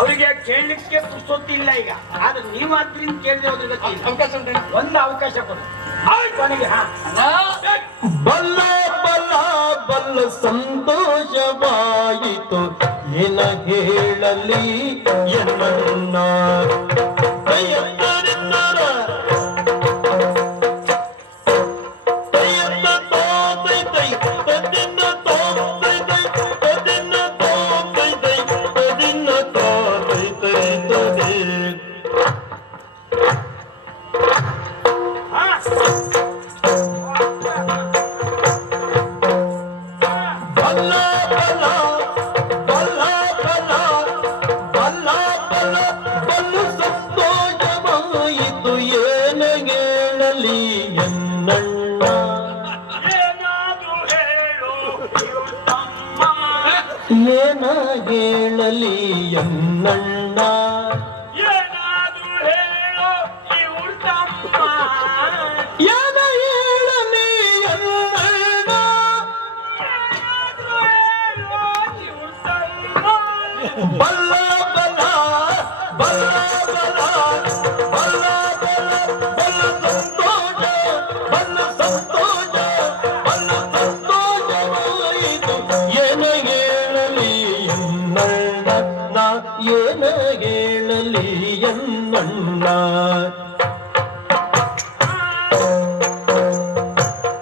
ಅವರಿಗೆ ಕೇಳಲಿಕ್ಕೆ ಪುಸ್ತೊತ್ತಿಲ್ಲ ಈಗ. ಆದ್ರೆ ನೀವು ಅದ್ರಿಂದ ಕೇಳಿದ್ರೆ ಅದ್ರ ಗತಿ ಇಲ್ಲ. ಅವಕಾಶ ಉಂಟು, ಒಂದು ಅವಕಾಶ ಕೊಡು ಕೊನೆಗೆ. ಬಲ್ಲ ಬಲ್ಲ ಬಲ್ಲ ಸಂತೋಷವಾಯಿತು ಏನ ಹೇಳಲಿ ಎನ್ನ ಏನ ಹೇಳಲಿ ಎನ್ನಣ್ಣ, ಏನಾದ್ರೂ ಹೇಳೋ ಇವ್ರ ತಮ್ಮ, ಏನ ಹೇಳಲಿ ಎನ್ನಣ್ಣ, ಏನಾದ್ರೂ ಹೇಳೋ ಇವ್ರ ತಮ್ಮ. ಬಲ್ಲ ಬಲ ಬಲ್ಲ ಬಲ ಬಲ್ಲ ಬಲ ಬಲ್ಲ ಸಂತೋಷ ಬಲ್ಲ ಸಂತೋಷ ಬಲ್ಲ ಸಂತೋಷವಾಯಿತು ಏನ ಹೇಳಲಿ ಎನ್ನಣ್ಣ, ನಾ ಏನ ಹೇಳಲಿ ಎನ್ನಣ್ಣ.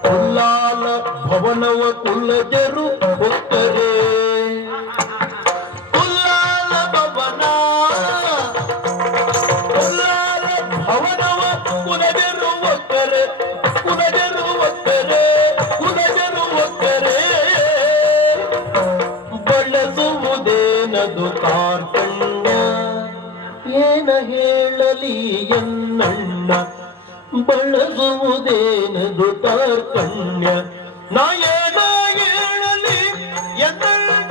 ಕುಲ್ಲಾಲ ಭವನವ ಕುಲಜರು ಹೊತ್ತರೆ, ಕುಲ್ಲಾಲ ಭವನ ಕುಲ್ಲಾಲ ಭವನವ ಕುಲಜರು ಹೊತ್ತರೆ, ಕುಲಜರು ಹೊತ್ತರೆ, ಕುಲಜರು ಹೊತ್ತರೆ, ಬಳಸುವುದೇನದು ಕಾರ್ಪಣ್ಯ ಏನ ಹೇಳಲಿ ಎನ್ನಣ್ಣ, ಬಳಸುವುದೇನದು ಕಾರ್ಪಣ್ಯ ನಾ ಏನ ಹೇಳಲಿ ಎನ್ನಣ್ಣ.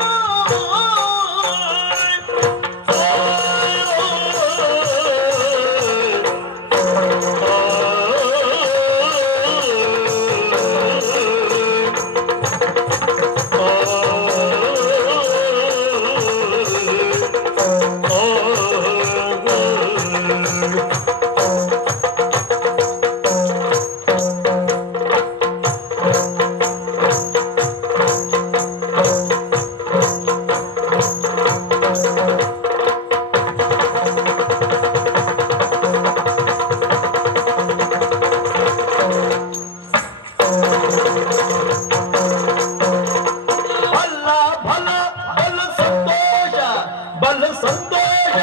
ಬಲ ಸಂತೋಷ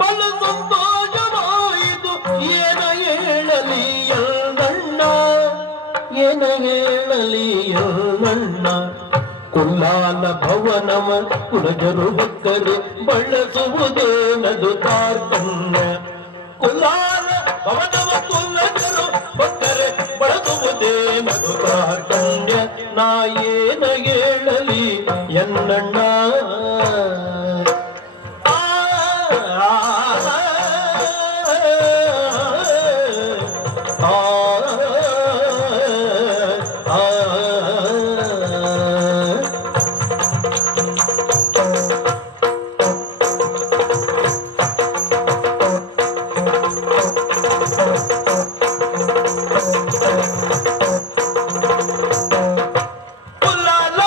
ಬಲ ಸಂತೋಷವಾಯಿತು ಏನ ಹೇಳಲಿ ಎನ್ನಣ್ಣ, ಏನ ಹೇಳಲಿ ಎನ್ನಣ್ಣ. ಕುಲ್ಲಾಲ ಭವನವ ಕುಲಜರು ಭಕ್ತರೆ ಬಳಸುವುದೇನದು ಕಾರ್ಪಣ್ಯ, ಕುಲ್ಲಾಲ ಭವನವ ಕುಲಜರು ಭಕ್ತರೆ ಬಳಸುವುದೇನದು ಕಾರ್ಪಣ್ಯ ನಾ ಏನ ಹೇಳಲಿ ಎನ್ನಣ್ಣ. ಕುಲ್ಲಾಲ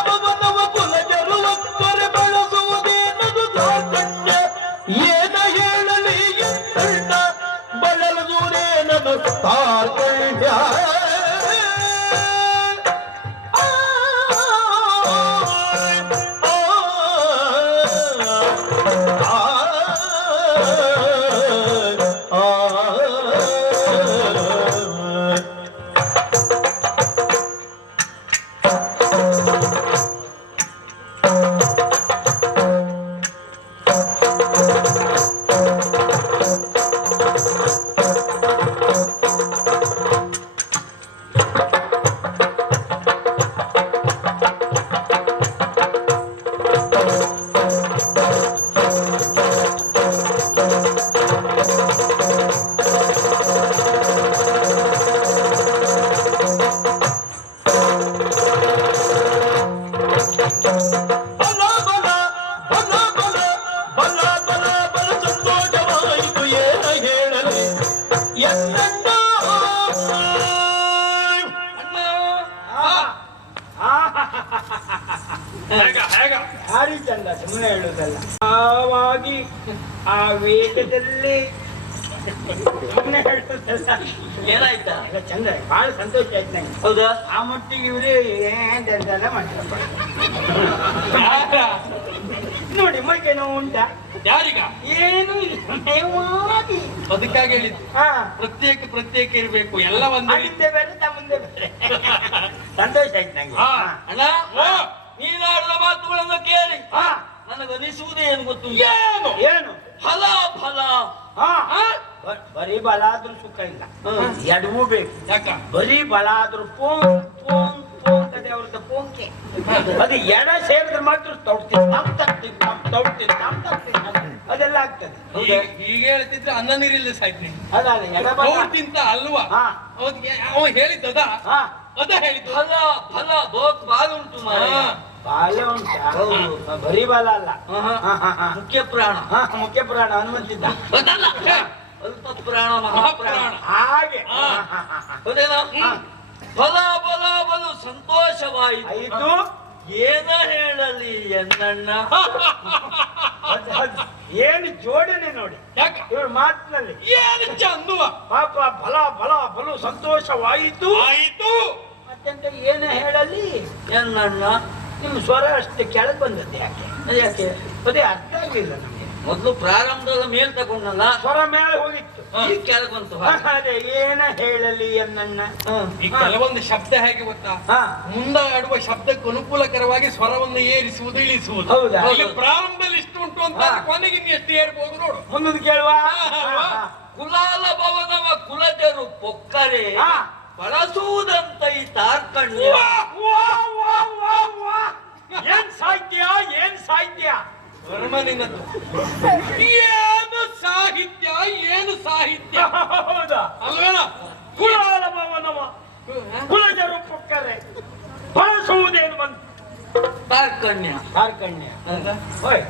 ಹೇಗ ಭಾರಿ ಚಂದ, ಸುಮ್ಮನೆ ಹೇಳುದಲ್ಲ. ಆವಾಗಿ ಆ ವೇಗದಲ್ಲಿ ಸುಮ್ಮನೆ ಹೇಳುದಲ್ಲ. ಏನಾಯ್ತಾ? ಎಲ್ಲ ಚಂದ, ಬಹಳ ಸಂತೋಷ ಆಯ್ತು ನಂಗೆ. ಹೌದಾ? ಆ ಮಟ್ಟಿಗೆ ಇವ್ರು ಏನೆಲ್ಲ ಮಾಡ್ತಾರಪ್ಪ. ನೋಡಿ ಮೈಗೆ ನೋವು ಉಂಟಾ? ಯಾರಿಗ? ಏನು ಇಲ್ಲ, ನೇವಾಗಿ. ಅದಕ್ಕಾಗಿ ಹೇಳಿದ್ದು ಹಾ, ಪ್ರತ್ಯೇಕ ಇರ್ಬೇಕು, ಎಲ್ಲ ಒಂದೇ ರೀತಿ. ಮುಂದೆ ಬೇರೆ ಮುಂದೆ ಬೇರೆ. ಸಂತೋಷ ಆಯ್ತು ನಂಗೆ. ಹಾ. ಅಣ್ಣ, ನೀನಾಡಿದ ಮಾತುಗಳನ್ನು ಕೇಳಿ ಹಾ, ನನಗನಿಸುವುದೇ ಏನು ಗೊತ್ತು? ಏನು? ಏನು? ಫಲ ಫಲ. ಹಾ, ಹಾ? ಬರೀ ಬಲ ಆದ್ರೂ ಸುಖ ಇಲ್ಲ, ಎಡವೂ ಬೇಕು. ಯಾಕ? ಬರೀ ಬಲ ಆದ್ರೂ ಪೋಂಗ್ ಪೋಂಗ್ ಪೋಂಗ್ ಅದೇ ಅವ್ರದ್ದು ಪೋಂಕೆ. ಅದು ಎಡ ಸೇರಿದ್ರೆ ಮಾತ್ರ ತೌಡ್ತೀನಿ, ಅದೆಲ್ಲ ಆಗ್ತದೆ. ಈಗ ಹೇಳ್ತಿದ್ರೆ ಅನ್ನ ನೀರಿಲ್ಲ ಸಾಯ್ತು ನೀನು. ಅದಲ್ಲ ಎಡ ಬಲ. ತಿಂತ ಅಲ್ವಾ? ಹಾ. ಅವ ಹೇಳಿದ್ದದ ಹಾ, ಅದ ಹೇಳಿದ್ದು. ಫಲ ಫಲ ಬಹುತ್ ಬಾಲ್ ಉಂಟು ಮಾರಾಯ. ಹಾ. ಬಾಲ್ಯ ಉಂಟಾ? ಹೌದು. ಬರೀ ಬಲ ಅಲ್ಲ. ಆಹಾ. ಹಾ, ಹಾ, ಹಾ. ಮುಖ್ಯ ಪ್ರಾಣ. ಹಾ, ಮುಖ್ಯ ಪುರಾಣ ಹನುಮಂತಿದ್ದ ಅದಲ್ಲ. ಅಲ್ಪ ಪ್ರಾಣ ಮಹಾಪ್ರಾಣ. ಮಹಾಪ್ರಾಣ. ಹಾಗೆ. ಹಾ. ಹಾ, ಹಾ, ಹಾ, ಹಾ. ಹೌದೇನಾ? ಹಾ. ಫಲ ಫಲ ಬಲು ಸಂತೋಷವಾಯಿತು. ಆಯ್ತು. ಏನ ಹೇಳಲಿ ಎನ್ನಣ್ಣ? ಅದು ಏನು ಜೋಡಣೆ ನೋಡಿ ಯಾಕ? ಇವ್ರ ಮಾತಿನಲ್ಲಿ. ಏನು ಚಂದುವ? ಪಾಪ ಬಲ ಬಲ ಬಲು ಸಂತೋಷವಾಯಿತು. ಆಯ್ತು. ಮತ್ತೆಂತ ಏನು ಹೇಳಲಿ ಎನ್ನಣ್ಣ? ನಿಮ್ಮ ಸ್ವರ ಅಷ್ಟು ಕೆಳಗೆ ಬಂದದ್ದು ಯಾಕೆ? ಯಾಕೆ? ಅದೇ ಅರ್ಥ ಆಗ್ಲಿಲ್ಲ ನಮಗೆ. ಮೊದ್ಲು ಪ್ರಾರಂಭದಲ್ಲಿ ಮೇಲ್ ತಗೊಂಡಲ್ಲ, ಸ್ವರ ಮೇಲೆ ಹೋಗಿತ್ತು. ಈಗ ಕೆಳಗೆ ಬಂತು. ಅದೇ ಏನ ಹೇಳಲಿ ಅನ್ನಣ್ಣ. ಈ ಕೆಲವೊಂದು ಶಬ್ದ ಹೇಗೆ ಗೊತ್ತಾ? ಹಾ, ಮುಂದಾಡುವ ಶಬ್ದಕ್ಕೆ ಅನುಕೂಲಕರವಾಗಿ ಸ್ವರವನ್ನು ಏರಿಸುವುದು ಇಳಿಸುವುದು. ಹೌದಾ? ಇಲ್ಲಿ ಪ್ರಾರಂಭದಲ್ಲಿ ಇಷ್ಟು ಉಂಟು ಅಂತ ಹಾ. ಕೊನೆಗೆ ಇನ್ನು ಎಷ್ಟು ಏರ್ಬೋದು ನೋಡು. ಮುಂದದ್ದು ಕೇಳುವ. ಅಲ್ವಾ? ಕುಲಾಲ ಭವನವ ಕುಲಜರು ಪೊಕ್ಕರೆ ಹಾ. ಬಳಸುವುದಂತ ಈ ತಾರ್ಕಣ್ಯ. ವಾ, ವಾ, ವಾ, ವಾ, ವಾ. ಏನ್ ಸಾಹಿತ್ಯ, ಏನ್ ಸಾಹಿತ್ಯ. ವರ್ಮನಿನದ್ದು. ಏನು ಸಾಹಿತ್ಯ, ಏನು ಸಾಹಿತ್ಯ ಹೌದಾ? ಅಲ್ವೇನ? ಕುಲಾಲ ಭವನವ ಕುಲಜರು ಪೊಕ್ಕರೆ ಬಳಸುವುದೇನು ಬಂತು? ತಾರ್ಕಣ್ಯ. ಕಾರ್ಕಣ್ಯ. ಓಯ್,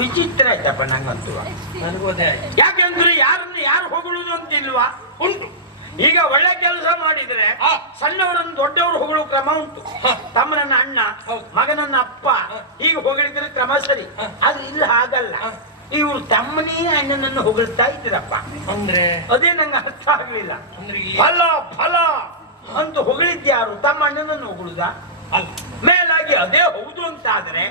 ವಿಚಿತ್ರ ಆಯ್ತಪ್ಪ ನಂಗಂತೂ. ನನಗೋದೇ ಆಯ್ತು. ಯಾಕಂದ್ರೆ ಯಾರನ್ನು ಯಾರು ಹೊಗಳುದು ಅಂತಿಲ್ವಾ? ಉಂಟು. ಈಗ ಒಳ್ಳೆ ಕೆಲಸ ಮಾಡಿದ್ರೆ ಹಾ. ಸಣ್ಣವರನ್ನು ದೊಡ್ಡವರು ಹೊಗಳು ಕ್ರಮ ಉಂಟು. ತಮ್ಮನನ್ನ ಅಣ್ಣ, ಹೌದು. ಮಗನನ್ನ ಅಪ್ಪ, ಈಗ ಹೊಗಳಿದ್ರೆ ಕ್ರಮ ಸರಿ. ಆದ್ರೆ ಇಲ್ಲ ಹಾಗಲ್ಲ. ಇವ್ರು ತಮ್ಮನೇ ಅಣ್ಣನನ್ನು ಹೊಗಳ್ತಾ ಇದ್ರಪ್ಪ. ಅಂದ್ರೆ ಅದೇ ನಂಗೆ ಅರ್ಥ ಆಗ್ಲಿಲ್ಲ. ಅಂದ್ರೆ ಈ ಫಲ ಫಲ ಅಂತ ಹೊಗಳಿದ್ಯಾರು? ತಮ್ಮ ಅಣ್ಣನನ್ನು ಹೊಗಳುದ? ಅಲ್ಲ. ಮೇಲಾಗಿ ಅದೇ ಹೌದು ಅಂತ ಆದ್ರೆ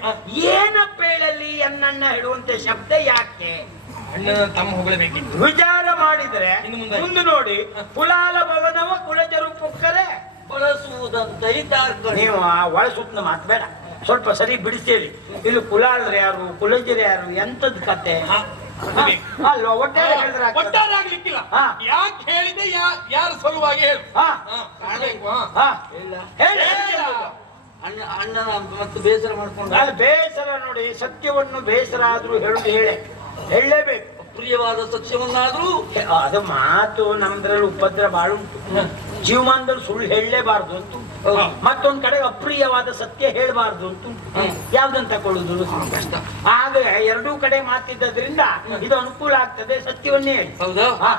ಏನಪ್ಪ ಹೇಳಲಿ ಅನ್ನಣ್ಣ ಹೇಳುವಂತೆ ಶಬ್ದ ಯಾಕೆ? ಅಣ್ಣನ ತಮ್ಮ ಹೊಗಳಬೇಕಿತ್ತು. ವಿಚಾರ ಮಾಡಿದ್ರೆ ಇನ್ನು ಮುಂದೆ ಮುಂದೆ ನೋಡಿ, ಕುಲಾಲ ಭವನವ ಕುಲಜರು ಪೊಕ್ಕರೆ ಬಳಸುವುದಂತ ಈ ತಾರ್ಕಣ್ಯ. ನೀವು ಆ ಒಳ ಸುತ್ತನ ಮಾತು ಬೇಡ, ಸ್ವಲ್ಪ ಸರಿ ಬಿಡಿಸ್ತೇಳಿ. ಇಲ್ಲಿ ಕುಲಾಲರು ಯಾರು, ಕುಲಜರು ಯಾರು, ಎಂತದ್ ಕತೆ? ಹಾ. ಅಲ್ವಾ? ಒಟ್ಟಾರೆ ಹೇಳಿದ್ರೆ ಆಗ್ತದೆ. ಒಟ್ಟಾರೆ ಆಗ್ಲಿಕ್ಕಿಲ್ಲ. ಹಾ. ಯಾಕೆ ಹೇಳಿದೆ, ಯಾರ ಸಲುವಾಗಿ ಹೇಳು. ಹಾ, ಕಾಣಬೇಕು. ಹಾ. ಇಲ್ಲ. ಹೇಳಿ. ಅಣ್ಣನ ಮತ್ತು ಬೇಸರ ಮಾಡ್ಕೊಂಡು ಅದು ಬೇಸರ ನೋಡಿ, ಸತ್ಯವನ್ನು ಬೇಸರ ಆದ್ರೂ ಹೇಳುದು ಹೇಳಲೇಬೇಕು. ಪ್ರಿಯವಾದ ಸತ್ಯವನ್ನಾದ್ರೂ ಅದು ಮಾತು ನಮ್ದ್ರಲ್ಲಿ ಉಪದ್ರ ಬಾಳ ಉಂಟು. ಜೀವಮಾನದಲ್ಲಿ ಸುಳ್ಳು ಹೇಳಲೇಬಾರ್ದು ಅಂತ ಉಂಟು. ಮತ್ತೊಂದ್ ಕಡೆ ಅಪ್ರಿಯವಾದ ಸತ್ಯ ಹೇಳಬಾರ್ದು ಅಂತ ಉಂಟು. ಯಾವ್ದನ್ನ ತಕೊಳ್ಳುದು ಕಷ್ಟ. ಆಗ ಎರಡೂ ಕಡೆ ಮಾತಿದ್ದರಿಂದ ಇದು ಅನುಕೂಲ ಆಗ್ತದೆ. ಸತ್ಯವನ್ನೇ ಹೇಳಿ. ಹೌದಾ? ಹಾ.